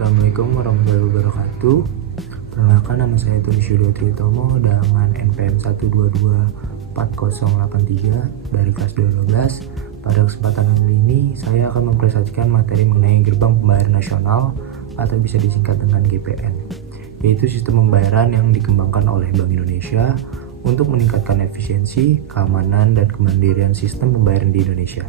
Assalamualaikum warahmatullahi wabarakatuh. Perkenalkan, nama saya Tony Syudo Tritomo dengan NPM 1224083 dari kelas 12. Pada kesempatan kali ini, saya akan mempresentasikan materi mengenai gerbang pembayaran nasional atau bisa disingkat dengan GPN, yaitu sistem pembayaran yang dikembangkan oleh Bank Indonesia untuk meningkatkan efisiensi, keamanan, dan kemandirian sistem pembayaran di Indonesia.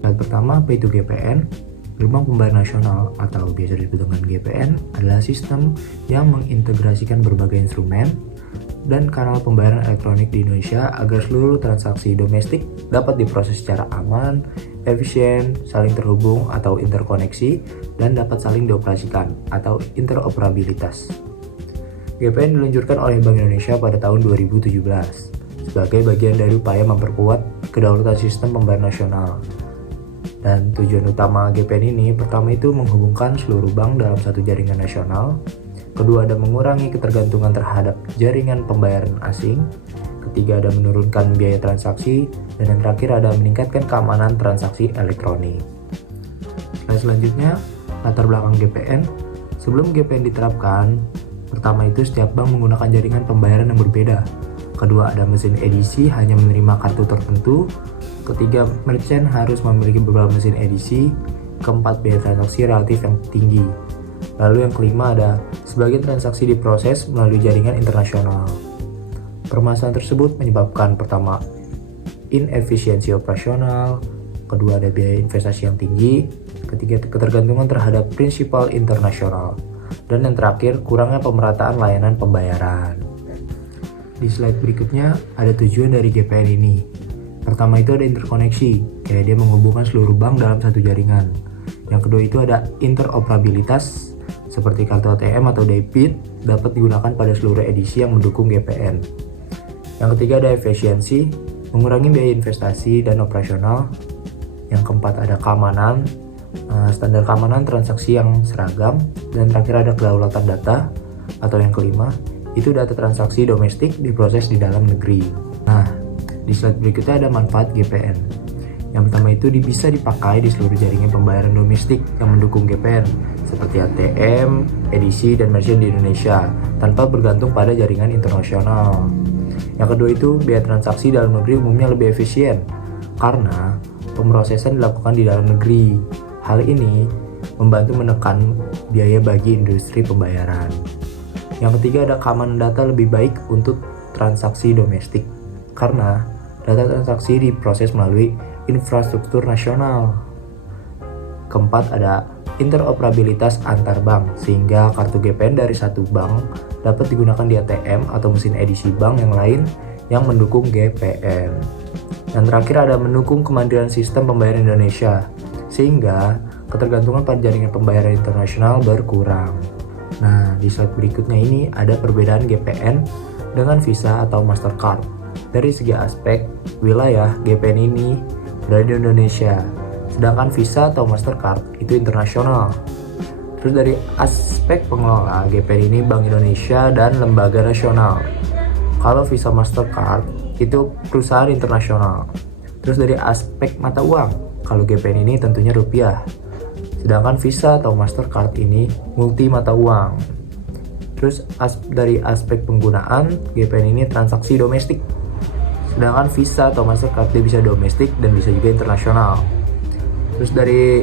Slide pertama, apa itu GPN? Gerbang Pembayaran Nasional atau biasa disebut dengan GPN adalah sistem yang mengintegrasikan berbagai instrumen dan kanal pembayaran elektronik di Indonesia agar seluruh transaksi domestik dapat diproses secara aman, efisien, saling terhubung atau interkoneksi, dan dapat saling dioperasikan atau interoperabilitas. GPN diluncurkan oleh Bank Indonesia pada tahun 2017 sebagai bagian dari upaya memperkuat kedaulatan sistem pembayaran nasional. Dan tujuan utama GPN ini pertama itu menghubungkan seluruh bank dalam satu jaringan nasional. Kedua, ada mengurangi ketergantungan terhadap jaringan pembayaran asing. Ketiga, ada menurunkan biaya transaksi. Dan yang terakhir, ada meningkatkan keamanan transaksi elektronik. Selanjutnya, latar belakang GPN. Sebelum GPN diterapkan, pertama itu setiap bank menggunakan jaringan pembayaran yang berbeda. Kedua, ada mesin edisi hanya menerima kartu tertentu. Ketiga, merchant harus memiliki beberapa mesin edisi. Keempat, biaya transaksi relatif yang tinggi. Lalu yang kelima, ada sebagian transaksi diproses melalui jaringan internasional. Permasalahan tersebut menyebabkan pertama, inefisiensi operasional. Kedua, ada biaya investasi yang tinggi. Ketiga, ketergantungan terhadap prinsipal internasional. Dan yang terakhir, kurangnya pemerataan layanan pembayaran. Di slide berikutnya, ada tujuan dari GPN ini. Pertama itu ada interkoneksi, kayak dia menghubungkan seluruh bank dalam satu jaringan. Yang kedua itu ada interoperabilitas, seperti kartu ATM atau debit dapat digunakan pada seluruh edisi yang mendukung GPN. Yang ketiga ada efisiensi, mengurangi biaya investasi dan operasional. Yang keempat ada keamanan, standar keamanan transaksi yang seragam. Dan terakhir ada kedaulatan data, atau yang kelima, itu data transaksi domestik diproses di dalam negeri. Nah, di slide berikutnya ada manfaat GPN. Yang pertama itu bisa dipakai di seluruh jaringan pembayaran domestik yang mendukung GPN, seperti ATM, edisi, dan merchant di Indonesia, tanpa bergantung pada jaringan internasional. Yang kedua itu biaya transaksi dalam negeri umumnya lebih efisien, karena pemrosesan dilakukan di dalam negeri. Hal ini membantu menekan biaya bagi industri pembayaran. Yang ketiga ada keamanan data lebih baik untuk transaksi domestik, karena data transaksi diproses melalui infrastruktur nasional. Keempat, ada interoperabilitas antar bank, sehingga kartu GPN dari satu bank dapat digunakan di ATM atau mesin edisi bank yang lain yang mendukung GPN. Dan terakhir ada mendukung kemandirian sistem pembayaran Indonesia, sehingga ketergantungan pada jaringan pembayaran internasional berkurang. Nah, di slide berikutnya ini ada perbedaan GPN dengan Visa atau Mastercard. Dari segi aspek wilayah, GPN ini berada di Indonesia, sedangkan Visa atau Mastercard itu internasional. Terus dari aspek pengelola, GPN ini Bank Indonesia dan lembaga nasional. Kalau Visa Mastercard itu perusahaan internasional. Terus dari aspek mata uang, kalau GPN ini tentunya rupiah. Sedangkan Visa atau Mastercard ini multi mata uang. Terus dari aspek penggunaan, GPN ini transaksi domestik. Sedangkan Visa atau Mastercard dia bisa domestik dan bisa juga internasional. Terus dari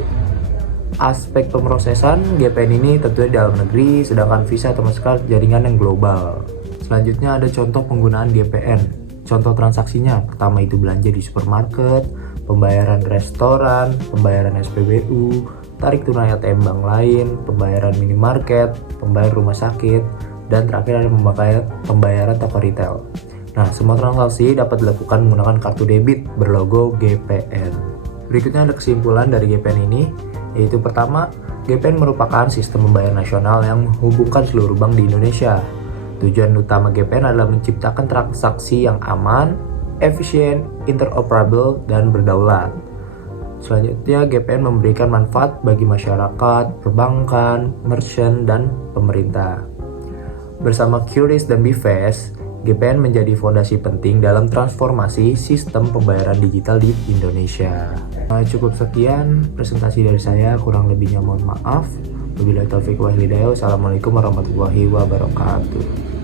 aspek pemrosesan, GPN ini tentunya di dalam negeri, sedangkan Visa atau Mastercard jaringan yang global. Selanjutnya ada contoh penggunaan GPN. Contoh transaksinya, pertama itu belanja di supermarket, pembayaran restoran, pembayaran SPBU, tarik tunai ATM bank lain, pembayaran minimarket, pembayaran rumah sakit, dan terakhir ada pembayaran toko retail. Nah, semua transaksi dapat dilakukan menggunakan kartu debit berlogo GPN. Berikutnya ada kesimpulan dari GPN ini, yaitu pertama, GPN merupakan sistem pembayaran nasional yang menghubungkan seluruh bank di Indonesia. Tujuan utama GPN adalah menciptakan transaksi yang aman, efisien, interoperable, dan berdaulat. Selanjutnya, GPN memberikan manfaat bagi masyarakat, perbankan, merchant, dan pemerintah. Bersama QRIS dan BVAS, GPN menjadi fondasi penting dalam transformasi sistem pembayaran digital di Indonesia. Cukup sekian presentasi dari saya, kurang lebihnya mohon maaf. Wabillahi taufiq wal hidayah. Wassalamualaikum warahmatullahi wabarakatuh.